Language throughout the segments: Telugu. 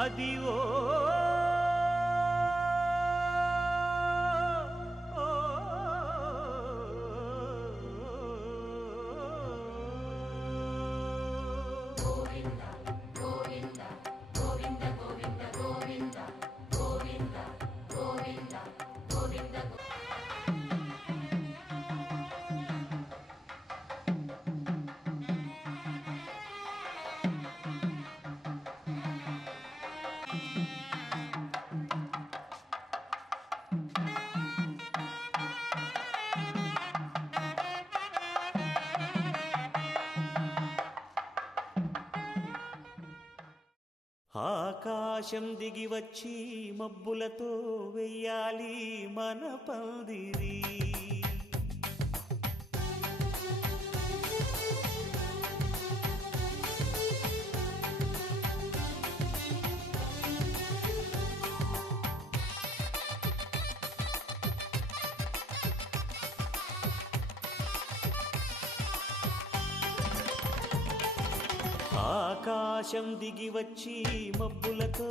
అదివో ఆకాశం దిగి వచ్చి మబ్బులతో వెయ్యాలి మన పందిరి. ఆకాశం దిగి వచ్చి మబ్బులతో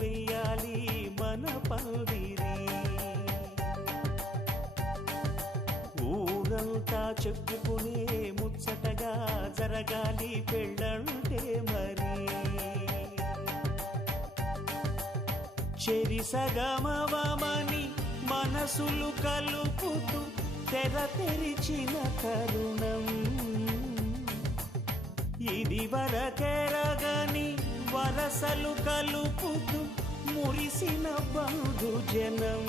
వెయ్యాలి మన పందిరి. ఊరంతా చెప్పుకునే ముచ్చటగా జరగాలి పెళ్ళంటే మరి. చెరిసగమవమని మనసులు కలుపుతూ తెర తెరిచిన తరుణం ఇది వరకెరగని వరసలు కలుపుతూ మురిసిన బంధుజనం.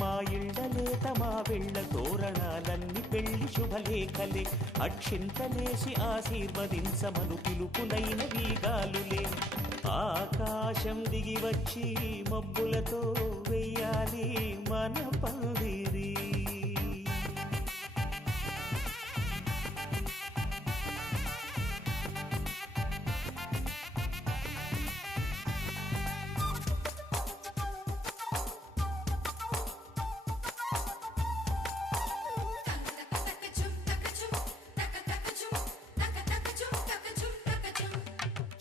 మా ఇళ్ళలేత మా వెళ్ళ తోరణాలన్నీ పెళ్లి శుభలేఖలే. అక్షింతలేసి ఆశీర్వదించమను పిలుపులైన వీగాలులే. ఆకాశం దిగి వచ్చి మబ్బులతో వెయ్యాలి మన పందిరి.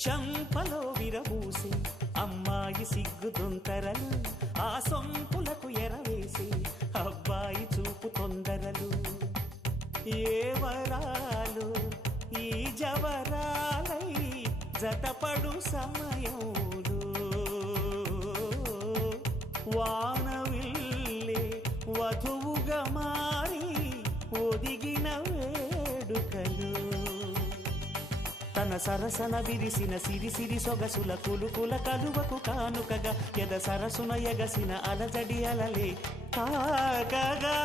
చంపలో విరబూసి అమ్మాయి సిగ్గు దొంతరలు. ఆ సొంపులకు ఎరవేసి అబ్బాయి చూపు తొందరలు. ఏ వరాలు ఈ జవరాలై జతపడు సమయంలో వానవిల్లే వధువుగా మారి ఒదిగిన వేడుకలు. తన సరసన విరిసిన సిరిసిరి సొగసుల కులుకుల కలువకు కానుకగా ఎద సరసున ఎగసిన అలజడి అలలే తాకగా.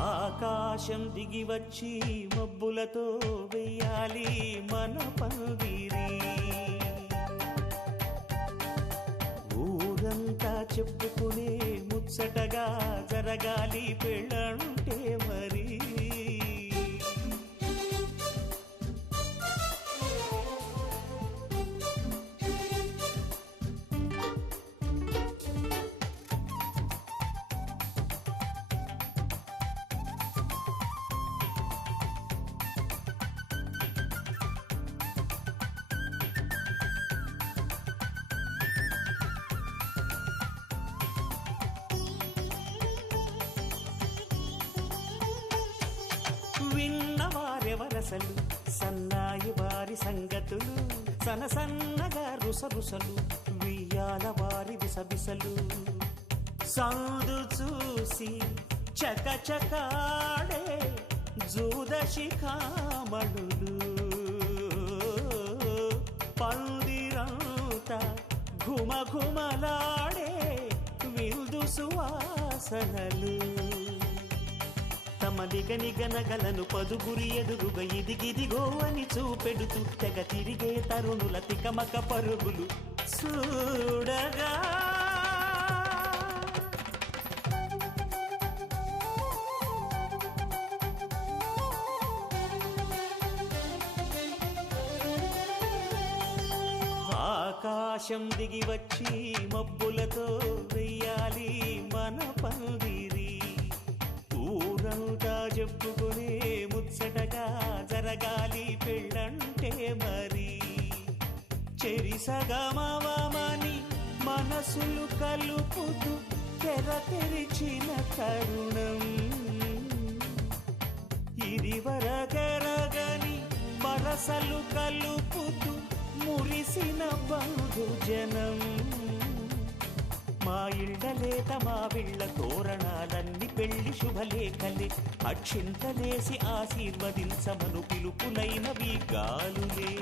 ఆకాశం దిగి వచ్చి మబ్బులతో వెయ్యాలి మన పందిరి. ఊరంతా చెప్పుకునే ముచ్చటగా జరగాలి పెళ్ళంటే మరి. విన్నవారెవరసలు సన్నాయి వారి సంగతులు. సనసన్నగా రుసరుసలు వియ్యాల వారి విసబిసలు. సందు చూసి చకచకాడే జూదశిఖామణులు. పందిరంతా ఘుమఘుమలాడే విందు సువాసనలు. తమ నిగనిగనగలను పదుగురి ఎదురుగా ఇదిగిదిగో అని చూపెడుతూ తెగ తిరిగే తరుణుల తికమక పరుగులు చూడగా. ఆకాశం ఆకాశం దిగి వచ్చి మబ్బులతో వెయ్యాలి మన పందిరి. ఊరంతా చెప్పుకునే ముచ్చటగా జరగాలి పెళ్ళంటే మరి. చెరిసగమవమని మనసులు కలుపుతూ తెర తెరిచిన తరుణం. ఇది వరగరగని వరసలు కలుపుతూ మురిసిన బంధుజనం. మా ఇళ్ళలేత మా విళ్ళ తోరణాలన్నీ పెళ్లి శుభలేఖలే. అక్షింతలేసి ఆశీర్వదించమను పిలుపులైనవి గాలులే.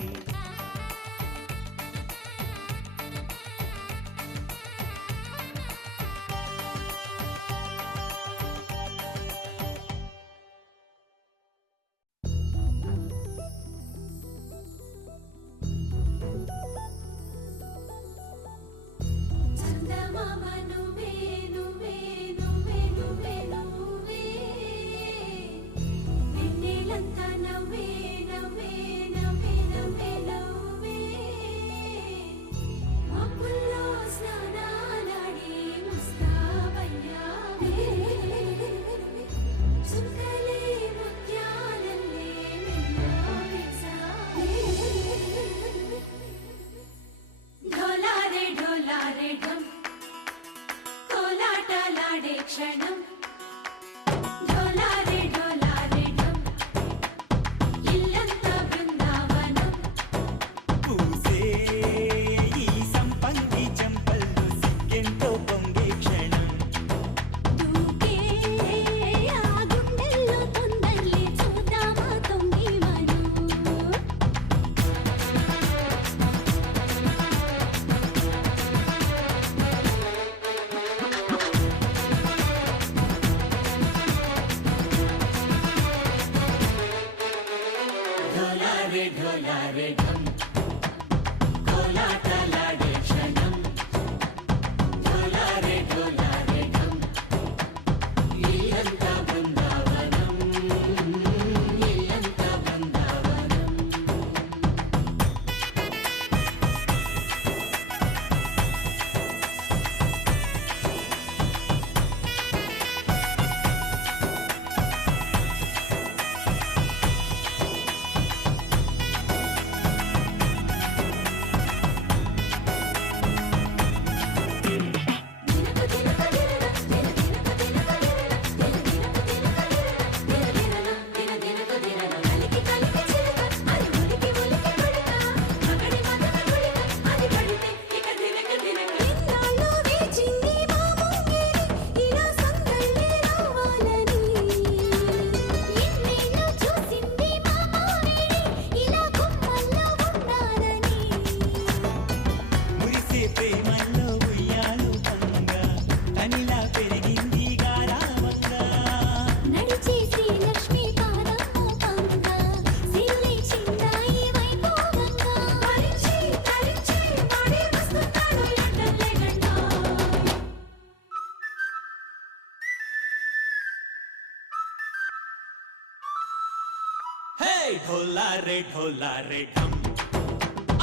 ढोला रे ढम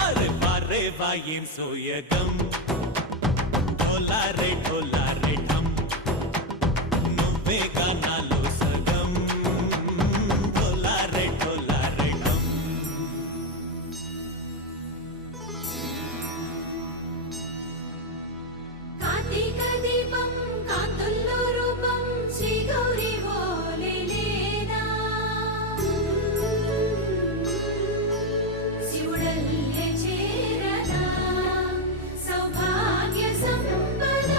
अरे वारे वायें सोयगम ढोला रे ढम నువ్వే గానాలో సగం ढोला रे ढम కార్తీక దీపం కాంతుల్లో రూపం శ్రీ గౌరీ ఓలే లేదా శివుడల్లే చేరదా సౌభాగ్య సంపద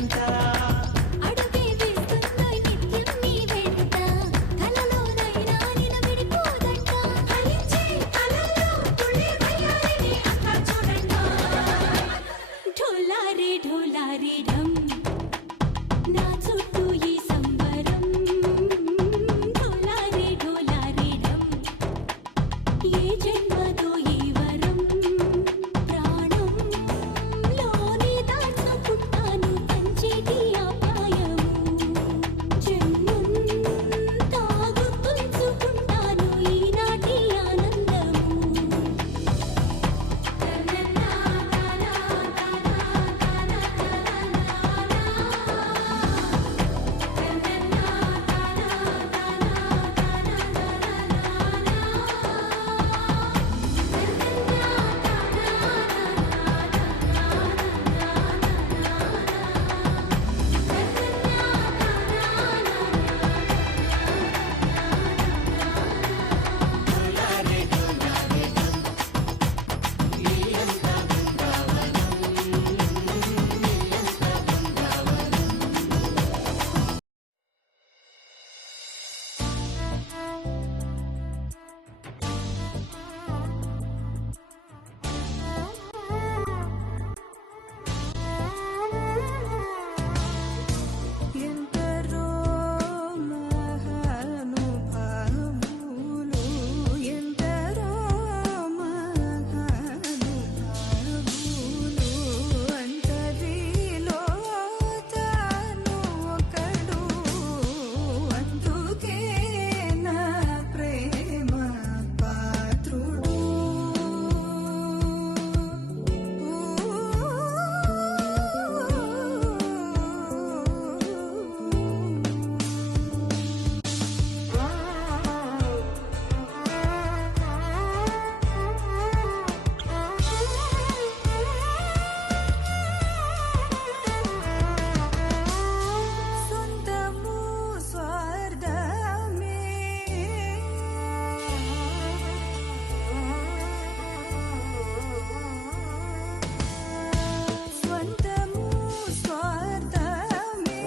జంట అడుగే వేస్తున్నాయి నిత్యం నీ వెంట కలలోనైనా నిన్ను విడిపోదంట ఫలించే కలల్లో తుళ్ళి వయ్యారిని అంతా చూడంట ఢోలారే ఢోలారే ఢమ్ నా చుట్టూ ఈ సంబరం ఢోలారే ఢోలారే ఢమ్ ఏ జన్మదో ఈ వరం ప్రాణంలోనే దాచుకుంటాను కంచేటి అపాయము జన్మంతా గుర్తుంచుకుంటాను ఈనాటి ఆనందము ఎందరో మహానుభావులు ఎందరో మహానుభావులు అంతరిలో తాను ఒకడు అందుకే నా ప్రేమ పాత్రుడు సొంతము స్వార్థమే స్వంతము స్వార్థమే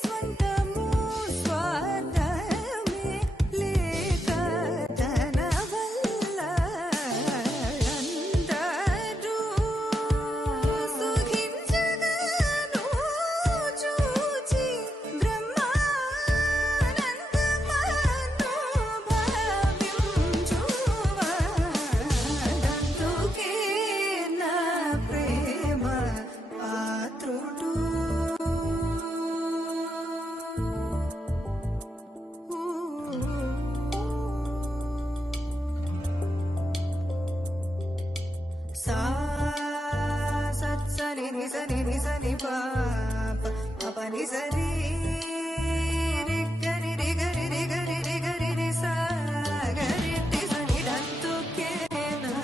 స్వంతము స్వార్థమే లేక తన వల్ల అందరూ సుఖించగను చూచి బ్రహ్మానందమను భావించువాడందుకే నా ప్రేమ పాత్రుడు సా సత్సని నిసని నిసని పాప పపని సరి రిగరి రిగరి రిగరి రిగరి రి సా గరి టి సని డంతుకే నా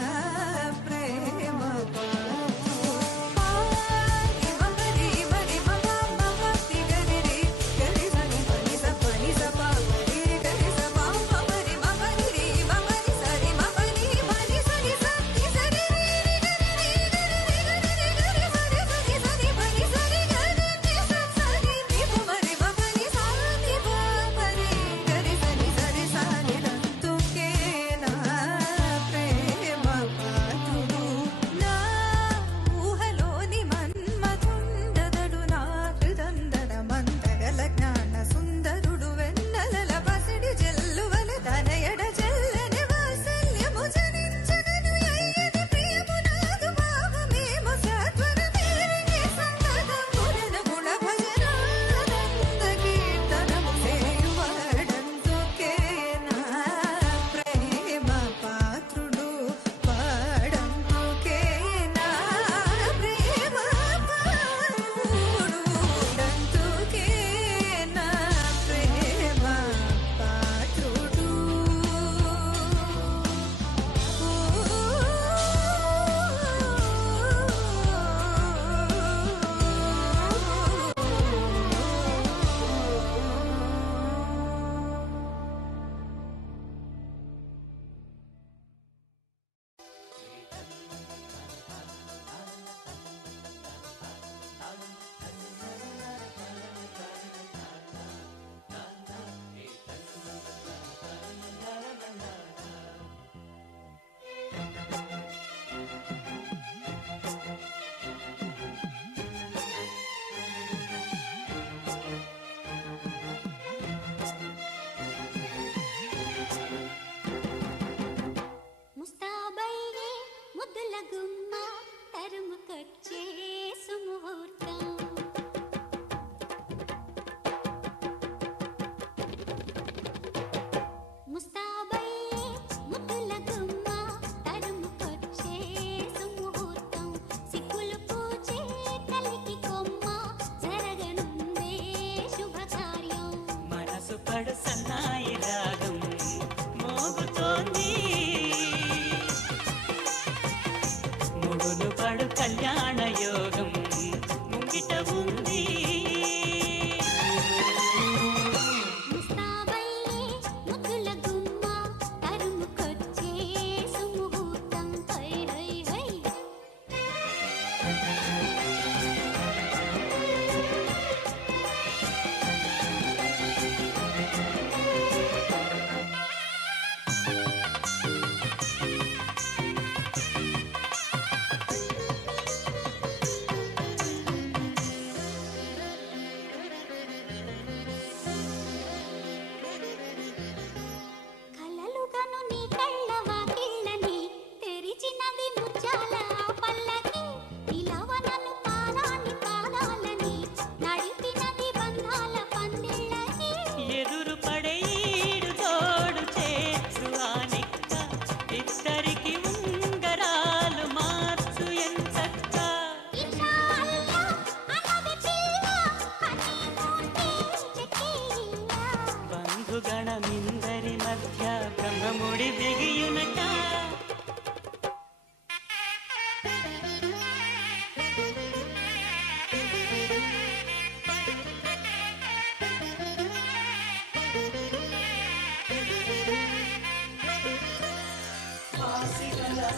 ప్రేమ పాత్రుడు మగరి మరి మగ మగ గరి రి గరి సని పని స పా గరి గరి స పా మరి మగరి రి మగరి సరి మగరి మరి సరి స ని సరి రి రి గరి రి గరి రి గరి సరి సరి పని సరి గరి ని స సరి ని పు మరి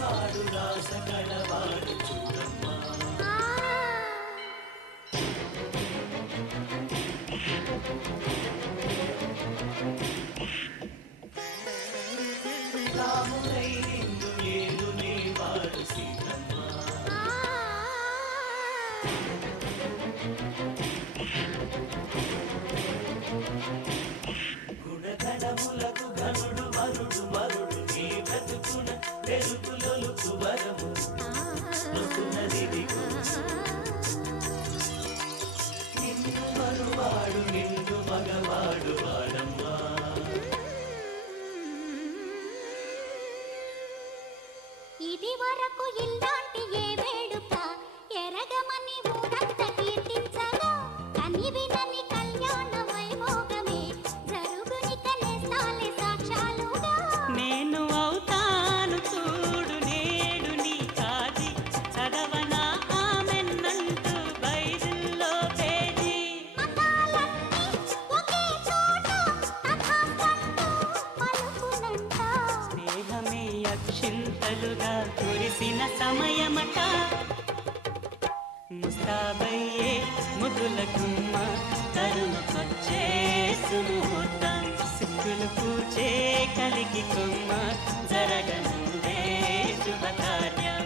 వాడు రాస కళవాడు చూడమ్మా రాముడై నిన్ను ఏలునే వాడు సీతమ్మ గుణగణములకు గనుడు వరుడు వరుడు నీ బ్రతుకున వెలుగులొలుకు వరము వస్తున్నదిదిగో. నిన్ను మరువాడు నిన్ను మగవాడు వాడమ్మా ఇది వరకు ఇల్లాంటి ఏ వేడుక ఎరగమని ఊరంతా కీర్తించగా కని వినని కళ్యాణ వైభోగమే జరుగునిక నేస్తాలే సాక్షాలుగా నేను అవుతాను చూడు నేడు నీ కాది చదవనా ఆమెన్నంటూ బైబిల్లో పేజీ మతాలన్నీ ఒకే చోట తథాగతంటూ పలుకునంట స్నేహమే అక్షింతలుగా కురిసిన సమయమట ముస్తాబయ్యే ముద్దుల గుమ్మ తరుముకొచ్చే సుముహూర్తం సిక్కులు పూచే కలిగి కొమ్మ జరగనుందే శుభకార్యం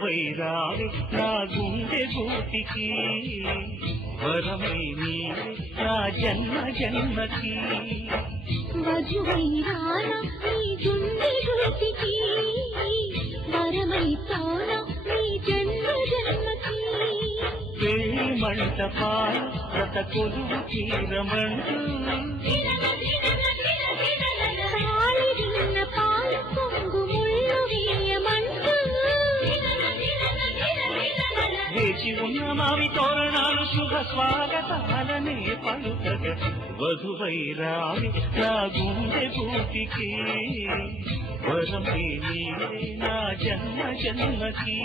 వధువైరావే నా గుండె గూటికి వరమై నీవే నా జన్మ జన్మకి వధువైరానా నీ గుండె గూటికి వరమై తానా నీ జన్మ జన్మకి పెళ్లి మంటపాలు రత కొలువు తీరమంటూ పాలిన పాలు పొంగు ముళ్ళు వేయమంటూ వేచి ఉన్న మావి తోరణాలు శుభ స్వాగతాలనే పలుకగ వధువైరావే నా గుండె గూటికి వరమై నీవే నా జన్మ జన్మకి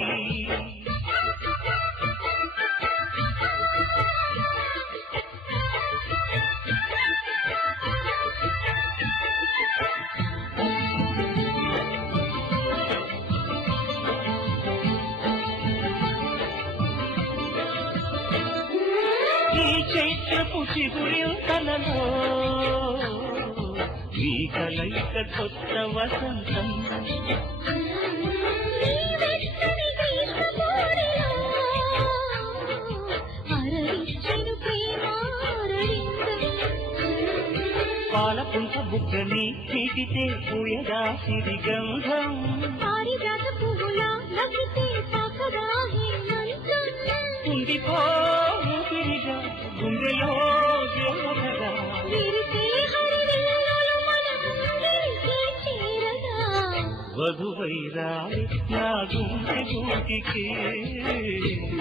చైత్రపు చిగురింతలలో ఈ కలయిక కొత్త వసంతం పాలపుంట బుగ్గని పీటితే పూయగా సిరి గంధం పారిజాత పువ్వులా నవ్వితే తాకదా ఉండిపో ఊపిరిగా గుండెలో జోరగా వధువైరావే నా గుండె గూటికి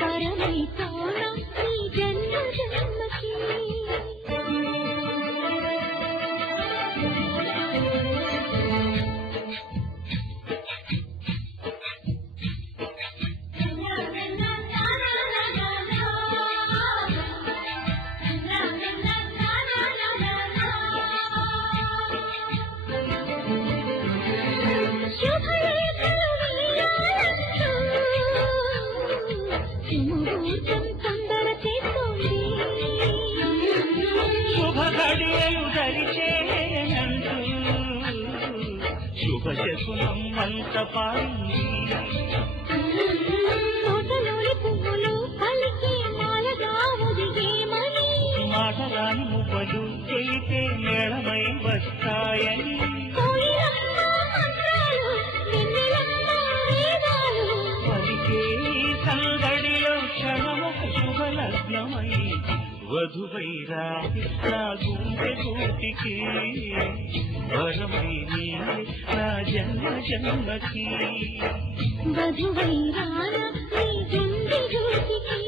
వరమై తానా నీ జన్మ జన్మకి శుభఘడియలు దరిచేనంటూ శుభశకునం అంత పాడింది తోటలోని పువ్వులు పలికి మాలగా ఒదిగేమని మాటరాని మువ్వలు చేయితే మేళమై వస్తాయని కోయిలమ్మ మంత్రాలు వెన్నెలమ్మ వేదాలు పలికే సందడిలో క్షణమొక శుభలగ్నమై వధువైరావే నా గుండె గూటికి వరమై నీవే నా జన్మ జన్మకి వధువైరానా నీ గుండె గూటికి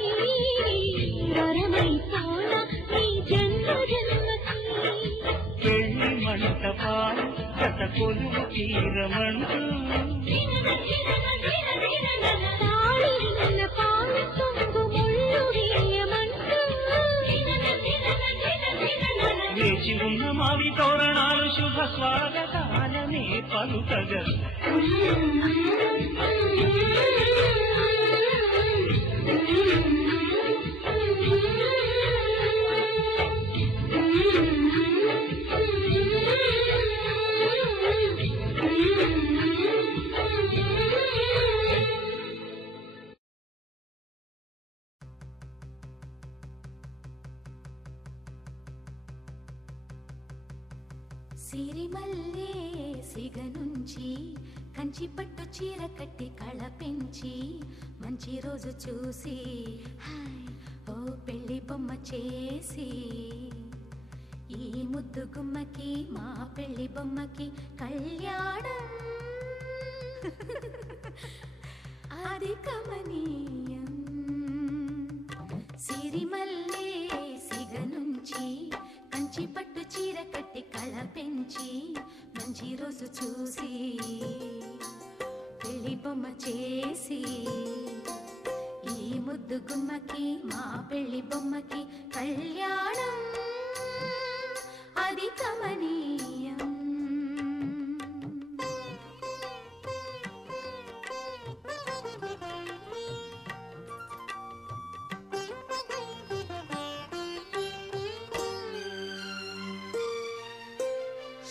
వరమై తానా నీ జన్మ జన్మకి పెళ్లి మంటపాలు కథ కొలువు తీరమంటూ పాలిన పాలు పొంగు ముళ్ళు వేయమంటూ వేచి ఉన్న మావి తోరణాలు శుభ స్వాగతాలనే పలుకగ సిరిమల్లే సిగ నుంచి కంచి పట్టు చీర కట్టి కళ పెంచి మంచి రోజు చూసి హాయ్ ఓ పెళ్లి బొమ్మ చేసి ఈ ముద్దు గుమ్మకి మా పెళ్లి బొమ్మకి కళ్యాణం అది కమనీయం సిరిమల్లే సిగ నుంచి కంచి పట్టు చీర కట్టి కళ పెంచి మంచి రోజు చూసి పెళ్లి బొమ్మ చేసి ఈ ముద్దు గుమ్మకి మా పెళ్లి బొమ్మకి కళ్యాణం అది కమనీయం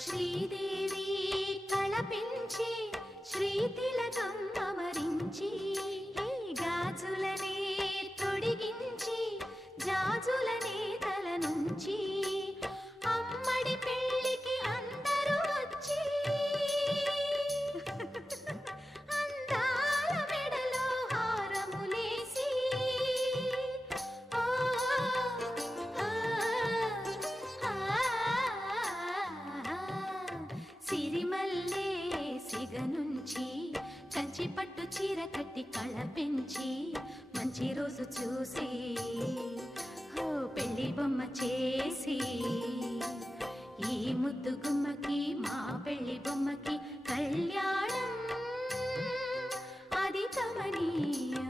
శ్రీదేవి కళ పెంచి శ్రీతిలకం అమరించి రాజుల నేతల నుంచి అమ్మడి పెళ్ళికి అందరూ వచ్చి అందాల మెడలో హారములేసి సిరిమల్లే సిగ నుంచి కంచి పట్టు చీర కట్టి కళ పెంచి మంచి రోజు చూసి పెళ్లి బొమ్మ చేసి ఈ ముద్దు గుమ్మకి మా పెళ్లి బొమ్మకి కళ్యాణం అది కమనీయం.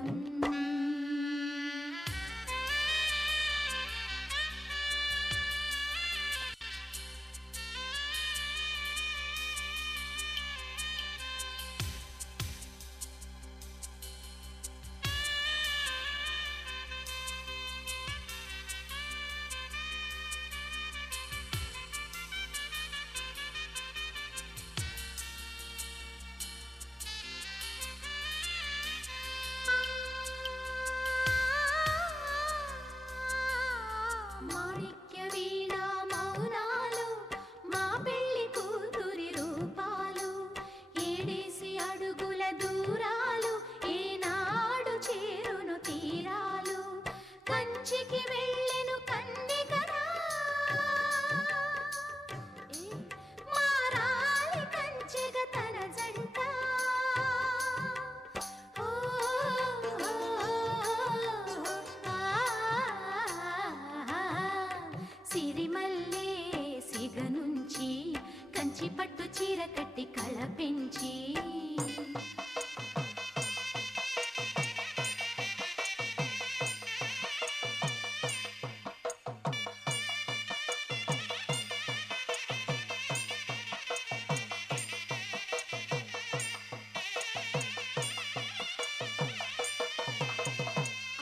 సిరిమల్లే సిగ నుంచి కంచి పట్టు చీర కట్టి కళ పెంచి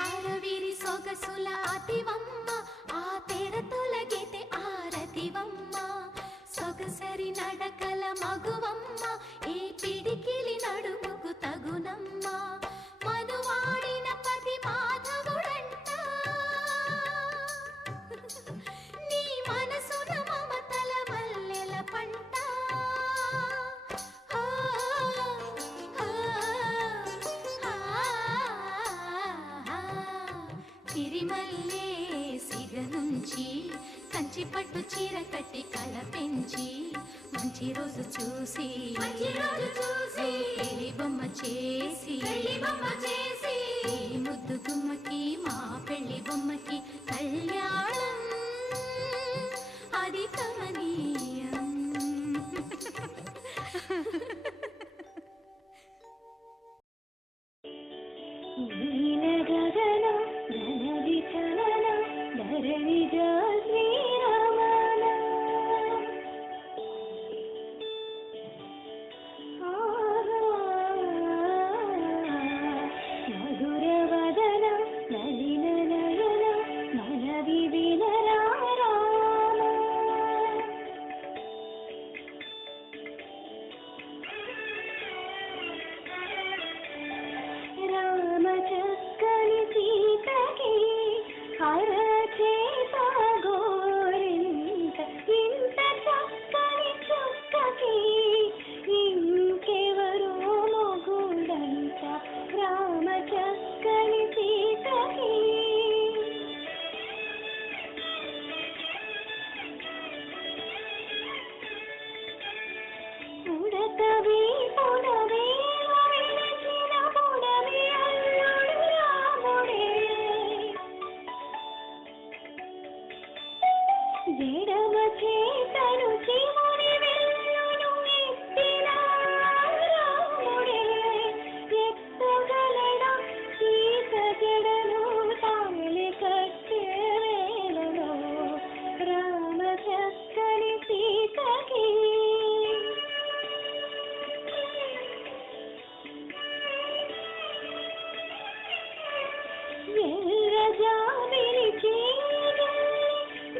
అరవిరి సొగసుల అతివమ్మ ఆ తెర తొలగితే ఆరతివమ్మ సొగసరి నడకల మగువమ్మ ఈ పిడికిలి నడుముకు తగునమ్మ మనువాడిన పతి మాధవుడంట నీ మనసున మమతల మల్లెల పంట సిరిమల్లే సిగ నుంచి కంచి పట్టు చీర కట్టి కళ పెంచి మంచి రోజు చూసి పెళ్లి బొమ్మ చేసి ఈ ముద్దు గుమ్మకి మా పెళ్లి బొమ్మకి కళ్యాణం అది కమనీయం.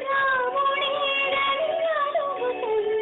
రాముడే రన్నడుగుతుంది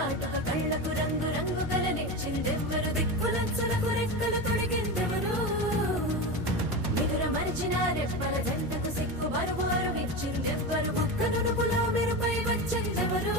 కాటుక కళ్ళకు రంగు రంగు కలనిచ్చిందెవ్వరు దిక్కులంచులకు రెక్కలు తొడిగిందెవరు నిదుర మరిచిన రెప్పల జంటకు సిగ్గు బరువు అరువిచ్చిందెవ్వరు ముక్క నునుపులో మెరుపై వచ్చిందెవరు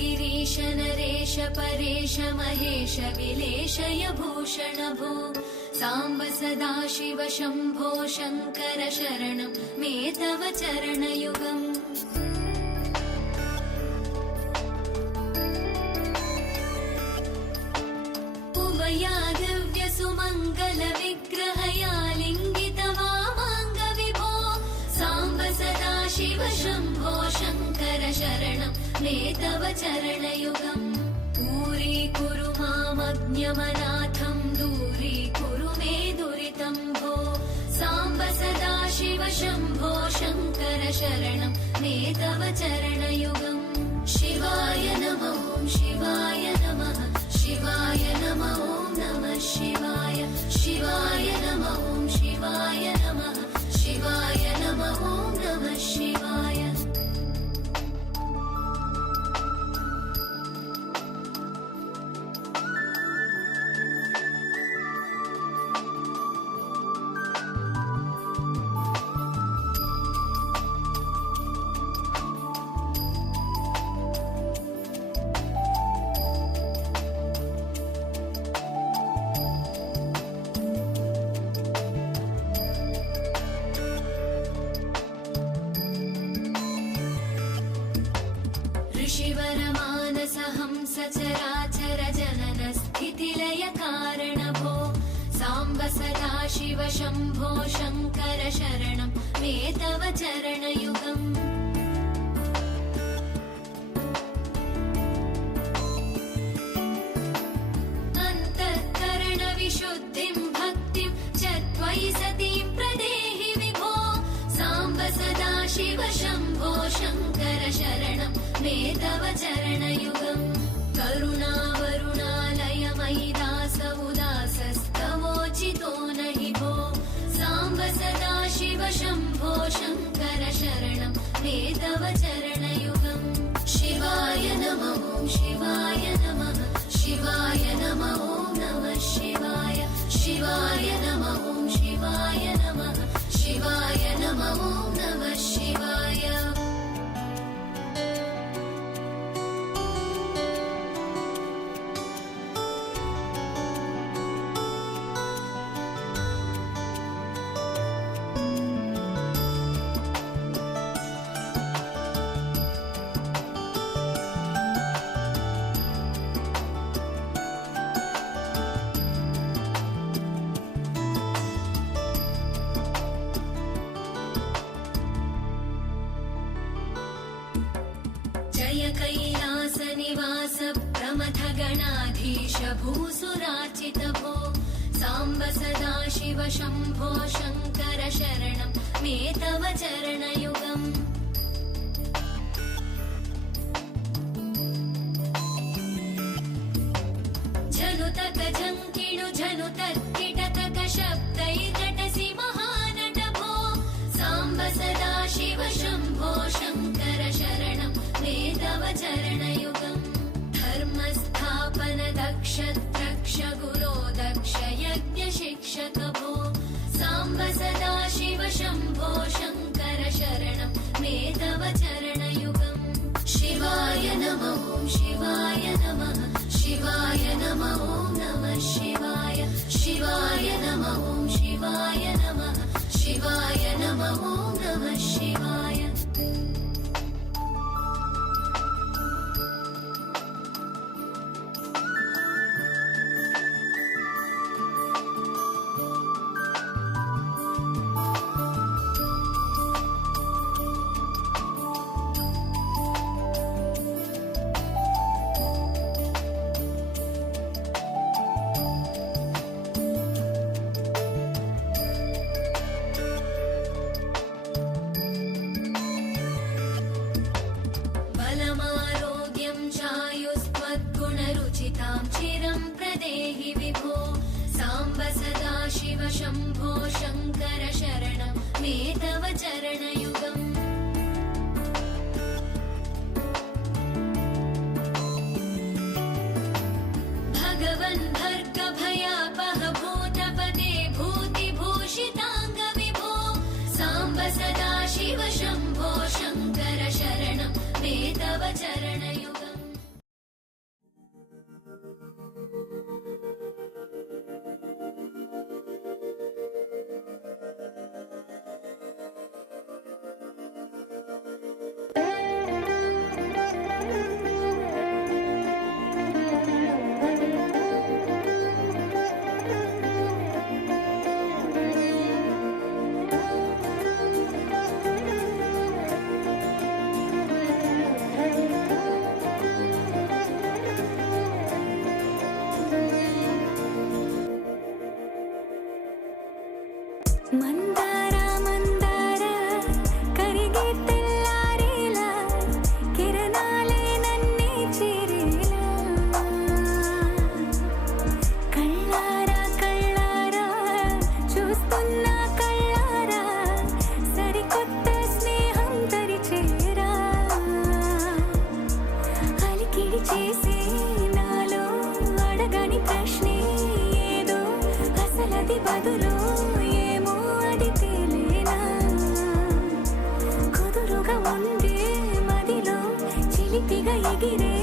गिरीश नरेश परेश महेश विलेशय भूषण भो साम्ब सदाशिव शम्भो शङ्कर शरणं मे तव चरणयुगम् उमया दिव्य सुमङ्गल विग्रहया मे तव चरणयुगम् दूरीकुरु मामज्ञमनाथं दूरीकुरु मे दुरितं भो साम्ब सदा शिव शम्भो शङ्कर शरणं मे तव चरणयुगम् शिवाय नमः शिवाय नमः शिवाय नमः नमः शिवाय शिवाय नमः शिवाय नमः शिवाय नमः नमः शिवाय ऋषिवरमानसहंस चराचर जनन स्थितिलय कारण भो साम्ब सदा शिव शम्भो शङ्कर शरणं मे तव चरणयुगम् अन्तःकरणविशुद्धिं भक्तिं च त्वयि सतीं प्रदेहि विभो साम्ब सदा शिव शम्भो शङ्कर शरणं मे तव चरणयुगम् करुणावरुणालय मयि दास उदासस्तवोचितो नहि भो साम्ब सदा शिव शम्भो शङ्कर शरणं मे तव चरणयुगम् शिवाय नमः शिवाय नमः शिवाय नमः नमः शिवाय शिवाय नमः शिवाय नमः शिवाय नमः नमः शिवाय जय कैलासनिवास प्रमथगणाधीश भूसुरार्चित भो साम्ब सदा शिव शम्भो शङ्कर शरणं मे तव चरणयुगम् झनुतक झङ्किणु झनुतत्किटतक शब्दैर्नटसि महानट भो साम्ब सदा शिव शम्भो शङ्कर शरणं मे तव चरणयुगम् धर्मस्थापन दक्ष द्रक्ष गुरो दक्ष यज्ञ शिक्षक भो साम्ब सदा शिव शम्भो शङ्कर शरणं मे तव चरणयुगम् शिवाय नमः शिवाय नमः शिवाय नमः नमः शिवाय शिवाय नमः शिवाय नमः शिवाय नमः नमः शिवाय बलमारोग्यं चायुस्त्वद्गुणरुचितां चिरं प्रदेहि विभो साम्ब सदा शिव शम्भो शङ्कर शरणं मे तव चरणयुगम् भगवन् भर्ग भयापह भूतपते भूतिभूषिताङ्ग विभो साम्ब सदा शिव शम्भो शङ्कर शरणं मे तव चरणयुगम् మందార మందార కరిగే తెల్లారేలా కిరణాలే నన్నే చేరేలా కళ్ళారా కళ్ళారా చూస్తున్నా కళ్ళారా సరికొత్త స్నేహం తరిచేరా అలికిడి చేసే నాలో అడగని ప్రశ్నే ఏదో అసలది బదులు ఏమో అది తేలేనా కుదురుగా ఉండే మదిలో చిలిపిగా ఎగిరే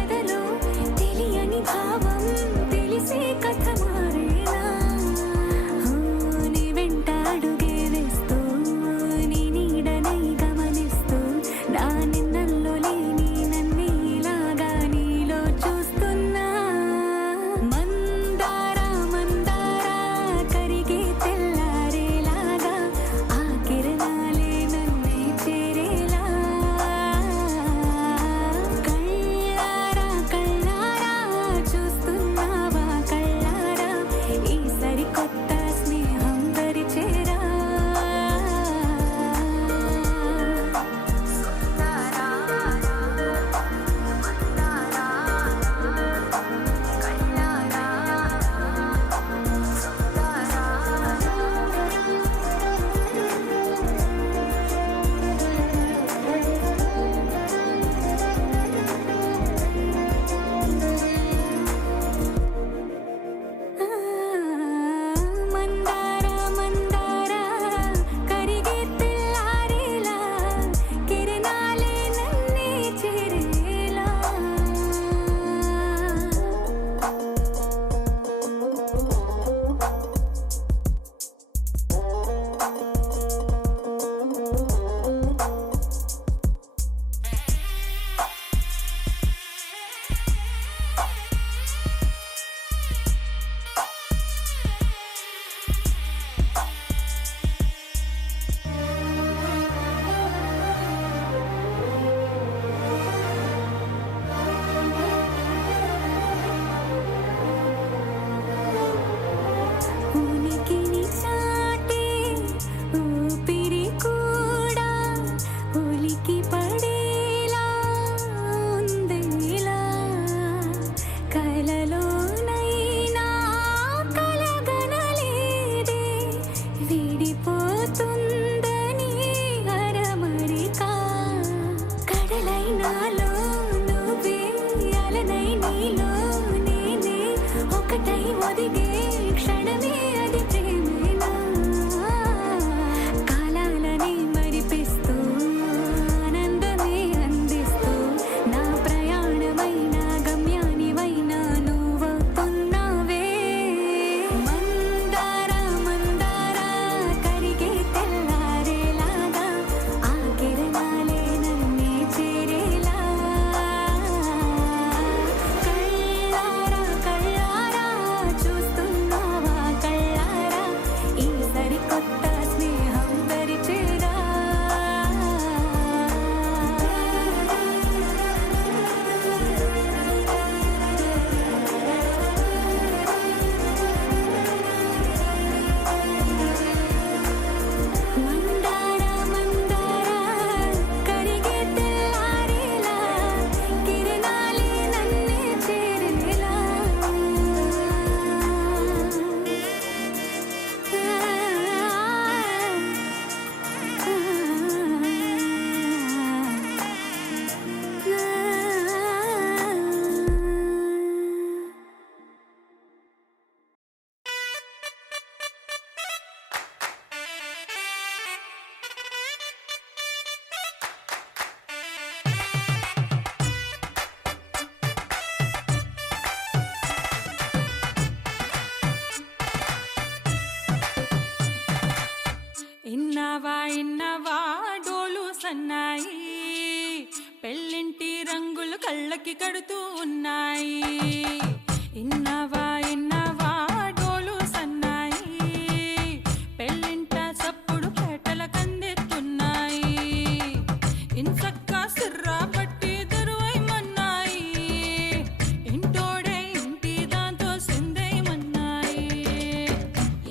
ఎదలో తెలియని భావం తెలిసే కథ మారేనా నీ వెంట అడుగే వేస్తూ నీ నీడనై గమనిస్తూ నా నిన్నల్లో లేని నన్నే ఇలాగా నీలో చూస్తున్నా మందార మందార కరిగే తెల్లారేలాగా ఆ కిరణాలే నన్నే చేరేలా కళ్ళారా కళ్ళారా చూస్తున్నావా కళ్ళారా ఈ సరికొత్త స్నేహం దరిచేరా మందార మందార కరిగే తెల్లారేలా కిరణాలే నన్నే చేరేలా ఉనికిని చాటే ఊపిరి కూడా ఉలికి పడేలా ఉందేలా కలలోనైనా కలగనలేదే విడిపోతుందని అరమరిక కడలై నాలో నువ్వే అలనై నీలో నేనే ఒకటై ఒదిగే క్షణమే అది ప్రేమేనా కాలాలని మరిపిస్తూ ఆనందమే అందిస్తూ నా ప్రయాణమైన గమ్యానివైన నువ్వవుతున్నావే మందార మందార కరిగే తెల్లారేలాగా ఆ కిరణాలే నన్నే చేరేలా కళ్ళారా కళ్ళారా చూస్తున్నావా కళ్ళారా ఈ సరికొత్త స్నేహం దరిచేరా మందార మందార కరిగే తెల్లారేలా కిరణాలే నన్నే చేరేలా ఇన్నవా ఇన్నవా డోలు సన్నాయి పెళ్ళింటి రంగులు కళ్ళకి కడుతూ ఉన్నాయి ఇన్నవా ఇన్నవా డోలు సన్నాయి పెళ్ళింట సప్పుడు పేటల కందెత్తున్నాయి ఇంచక్క సిర్రా పట్టి దరువై మన్నాయి ఇంటోడే ఇంటి దాంతో సిందై మన్నాయి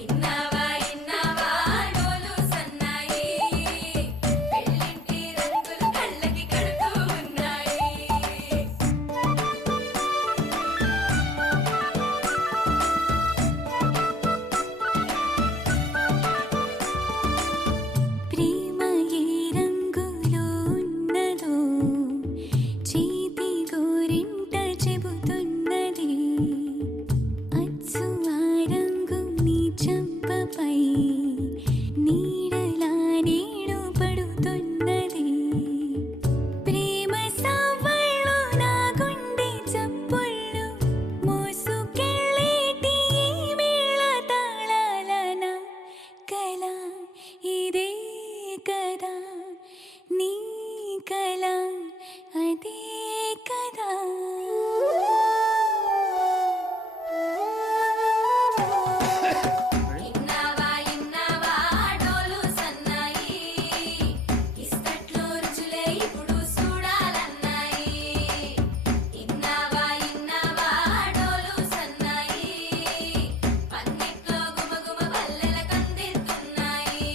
ఇన్నవా ఇన్నవా నీడలా నీడు పడుతున్నది ప్రేమ సవ్వళ్ళు నా గుండె చప్పుళ్ళు మోసుకెళ్ళేటి మేళ తాళాలన కల ఇదే కదా నీ కల అదే కదా ఇన్నావా ఇన్నావా డోలు సన్నాయి ఇస్తట్లో రుచులే ఇప్పుడు చూడాలన్నాయి ఇన్నావా ఇన్నావా డోలు సన్నాయి పన్నెట్లో గుమగుమ పల్లెల కందిస్తున్నాయి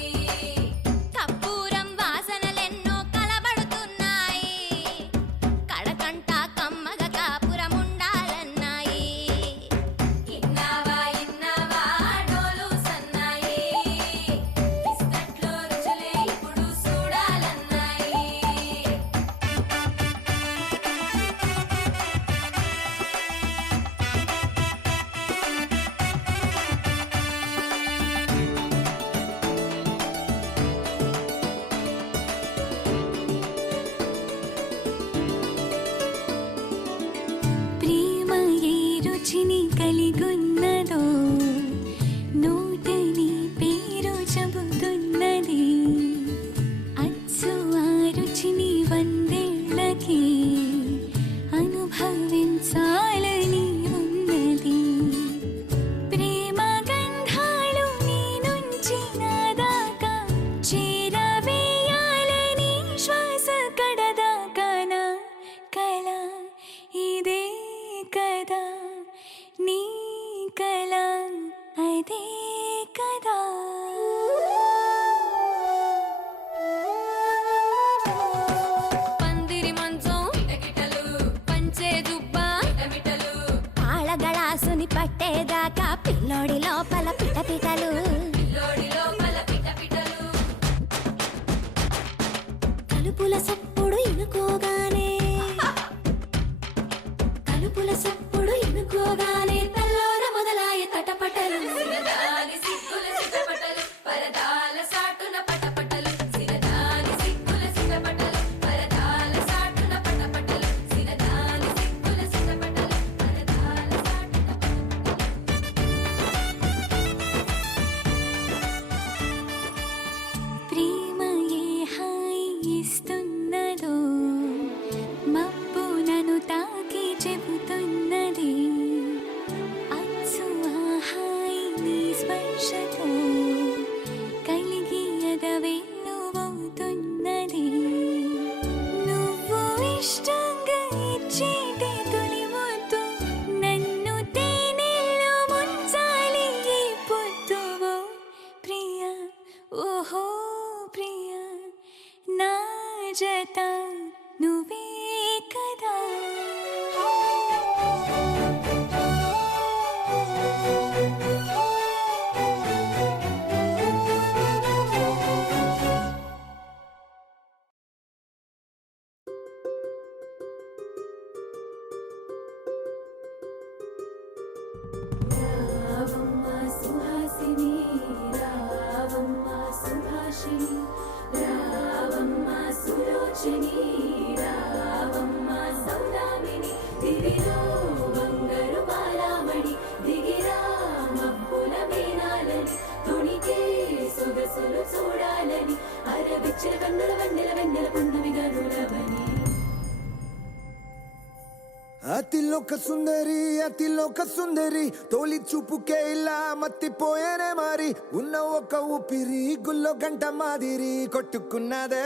కప్పూరం వాసనలెన్నో కలబడుతున్నాయి కడకంట కమ్మగ కాపురం ఉండాలన్నాయి ఇన్నావా ఇన్నావా డోలు సన్నాయి ఇస్తట్లో రుచులే ఇప్పుడు చూడాలన్నాయి ప్రేమ ఏ రుచిని కలిగున్నదో నోటని పేరు చెబుతున్నది అచ్చు ఆ రుచిని వందేళ్ళకి అనుభవించాలని ఉన్నది ప్రేమ గంధాలు నీ నుంచి నా దాకా చేరవేయాలని శ్వాస కడదాకా నా కల ఇదే కదా నీ కల అదే కదా పందిరి మంచం కిటకిటలు పంచే జుబ్బా మిటమిటలు ఆళగళాసుని పట్టేదాకా పిల్లోడి లోపల పిటపిటలు పిల్లోడి లోపల పిటపిటలు తలుపుల సప్పుడు ఇనుకోగానే తలుపుల సప్పుడు ఇనుకోగానే తల్లోన మొదలాయ తటపటలు సిరదాని సిగ్గుల సిటపటలు పరదాల సాటున పటపటలు సిరదాని సిగ్గుల సిటపటలు పరదాల సాటున పటపటలు సిరదాని సిగ్గుల సిటపటలు పరదాల సాటున ప్రేమ ఏ హాయి ఇస్తున్నదో మబ్బు నన్ను తాకి చెబుతున్నది అచ్చు ఆ హాయి నీ స్పర్శతో కలిగి ఎదవెల్లువవుతున్నది నువ్వు ఇష్టంగా ఇచ్చేటి తొలి ముద్దు నన్ను తేనెల్లో ముంచాలి ఈ పొద్దువో ప్రియా ఓహో ప్రియా నా జత నువ్వే కదా రావమ్మ సుహాసిని రావమ్మ సుభాషిణి రావమ్మ సులోచని రావమ్మ సౌదామిని దివిలో బంగారు బాలామణి దిగిరా మబ్బుల మేనాలని తుణికే సొగసులు చూడాలని అరవిచ్చిన కన్నుల వెన్నెల వెన్నెల పున్నమి గనులవని అతిలోక సుందరి తోలి చూపుకే ఇలా మత్తిపోయేనే మారి ఉన్న ఒక ఊపిరి గుల్లో గంట మాదిరి కొట్టుకున్నదే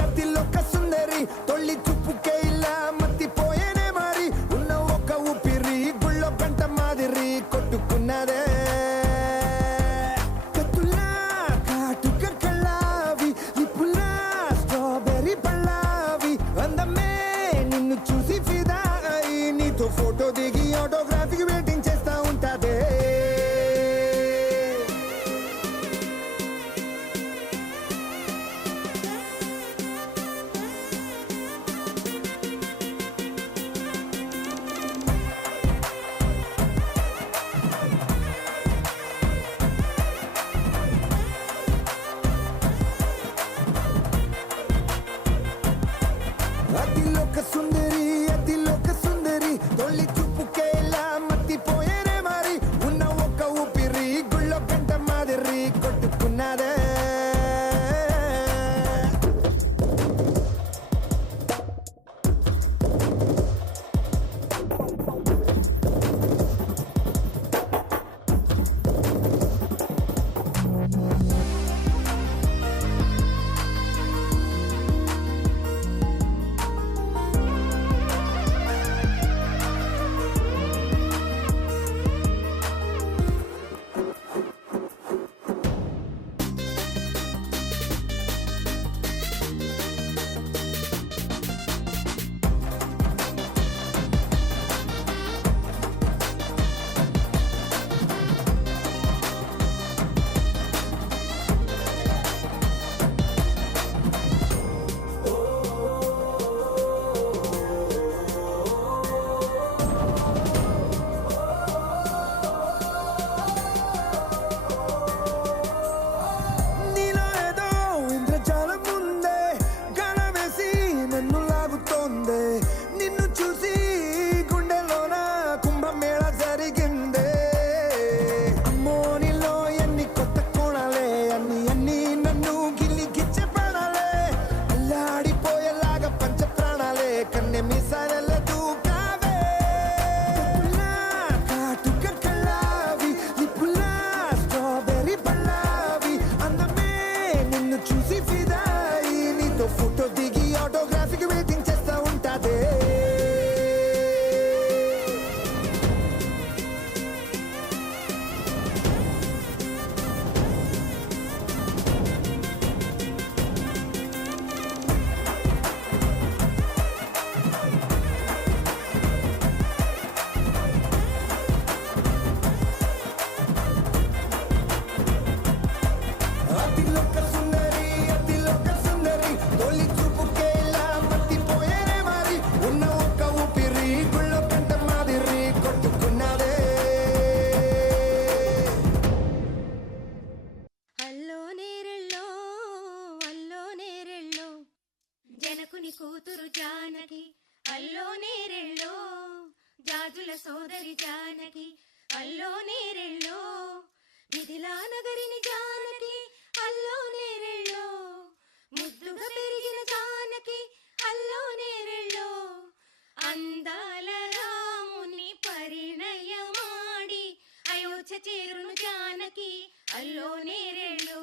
అతిలోక సుందరి తొలి చూపుకే ఇలా మత్తిపోయేనే మారి ఉన్న ఒక ఊపిరి గుళ్ళో గంట మాదిరి కొట్టుకున్నదే కత్తులా కాటుక కళ్ళావి లిప్పులా స్ట్రాబెర్రీ పళ్ళావి అందమే నిన్ను చూసి ఫిదా అయి నీతో ఫోటో దిగి ఆటోగ్రాఫీకి వెయిటింగ్ చేస్తా ఉంటాదే సుందరి అతిలోక సుందరి తొలి చూపుకే ఇలా మత్తిపోయేనే మరి ఉన్న ఒక్క ఊపిరి గుళ్ళో గంట మాదిరి కొట్టుకున్నదే జనకుని కూతురు జానకి అల్లో నేరెళ్ళో జాజుల సోదరి జానకి అల్లో నేరెళ్ళో మిథిలా నగరిని జానకి అల్లో నేరెళ్ళో ముద్దుగా పెరిగిన జానకి అల్లో నేరెళ్ళో అందాల రాముని పరిణయమాడి అయోధ్య చేరును జానకి అల్లో నేరెళ్ళో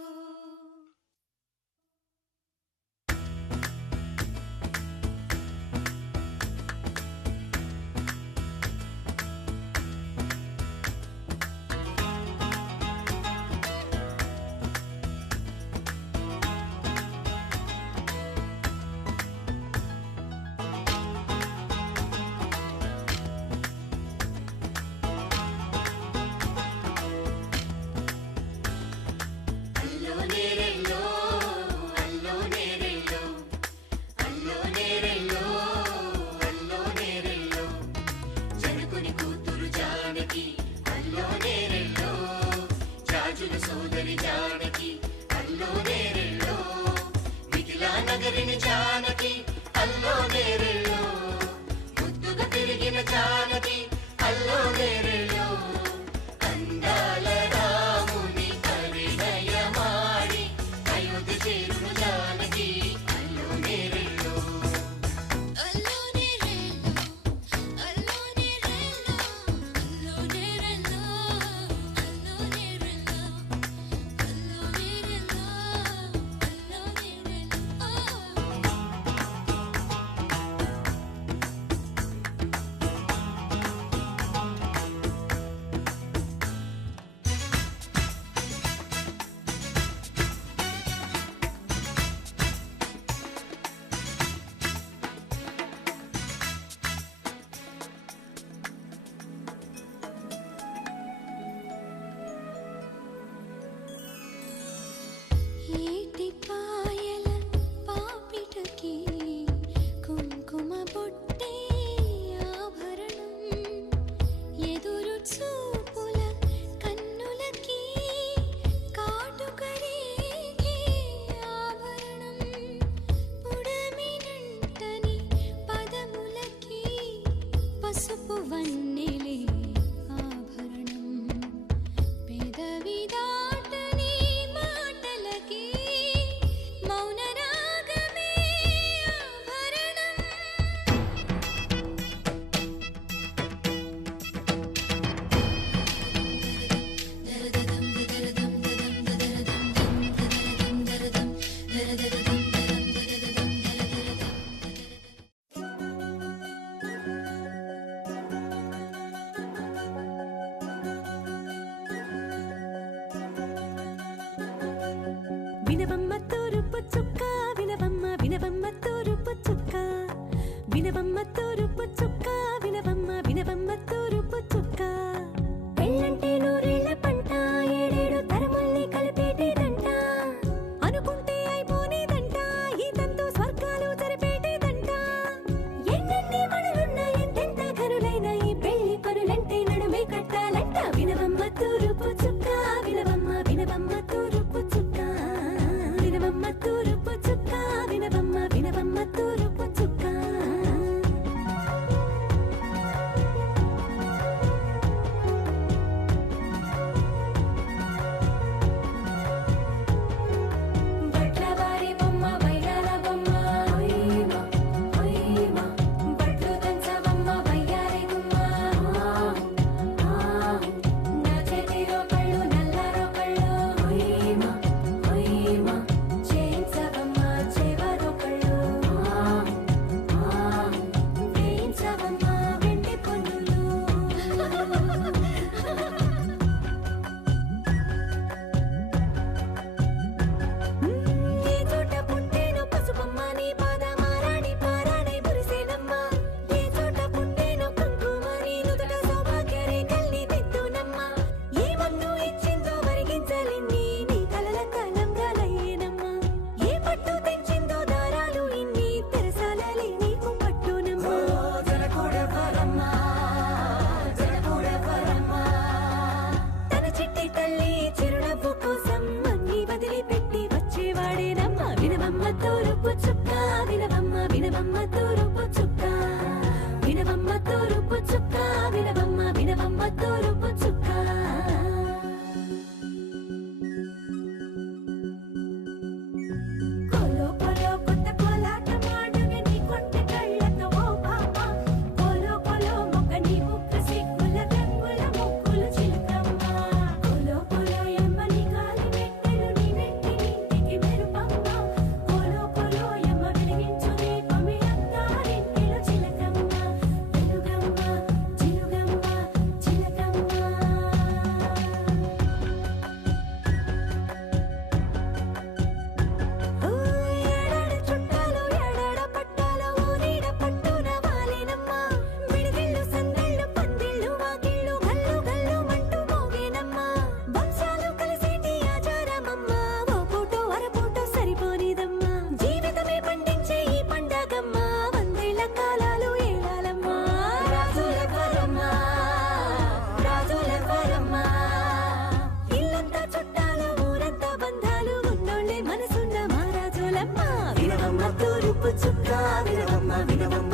సోదరి జానకి అల్లో నేరెళ్ళో మిథిలా నగరిని జానకి అల్లో నేరెళ్ళో ముద్దుగా పెరిగిన జానకి అల్లో నేరెళ్ళో అందాల రాముని పరిణయమాడి అయోధ్య చేరును జానకి అల్లో నేరెళ్ళో అల్లో నేరెళ్ళో అల్లో నేరెళ్ళో అల్లో నేరెళ్ళో అల్లో నేరెళ్ళో పాయల పాపిటకి కుంకుమ బొట్టే ఆభరణం ఎదురు చూపుల కన్నులకి కాటుకరేగే ఆభరణం పుడమినంటని పదము చుక్క వినవమ్మ వినవమ్మ తూరుపు చుక్క వినవమ్మ తూరుపు చుక్క వినవమ్మ వినవమ్మ తూరుపు చుక్క కోలో కోలో కొత్త కోలాట మాడుగే నీ కొంటె కళ్ళతో ఓ బామ్మ కోలో కోలో మొక్క నీ ముక్క సిగ్గుల రంగుల ముక్కులు చిలకమ్మ కోలో కోలో యమ్మ నీ కాలి మెట్టెలు నీ నెట్టి నింటికి మెరుపమ్మ కోలో కోలో యమ్మ వెలిగించు దీపమి అత్తారింటిలో చిలకమ్మ వెలుగమ్మ చిలుగమ్మ చిలకమ్మ ఏడాడ చుట్టాలు ఏడాడ పట్టాలు ఊరిడ పట్టున వాలినమ్మ విడిదిళ్ళు సందళ్ళు పందిళ్ళు వాకిళ్ళు గల్లు గల్లు మంటూ మోగేనమ్మ వంశాలు కలిసేటి ఆచారమమ్మ ఓ పూటో అరపూటో సరిపోనిదమ్మ జీవితమే పండించే ఈ పండగమ్మ వందేళ్ల కాలాలు ఏలాలమ్మ రాజులెవరమ్మ రాజులెవరమ్మ ఇల్లంతా చుట్టాలు ఊరంతా బంధాలు ఉన్నోళ్ళే మనసున్న మహారాజులమ్మ వినవమ్మ తూరుపు చుక్క వినవమ్మ వినవమ్మ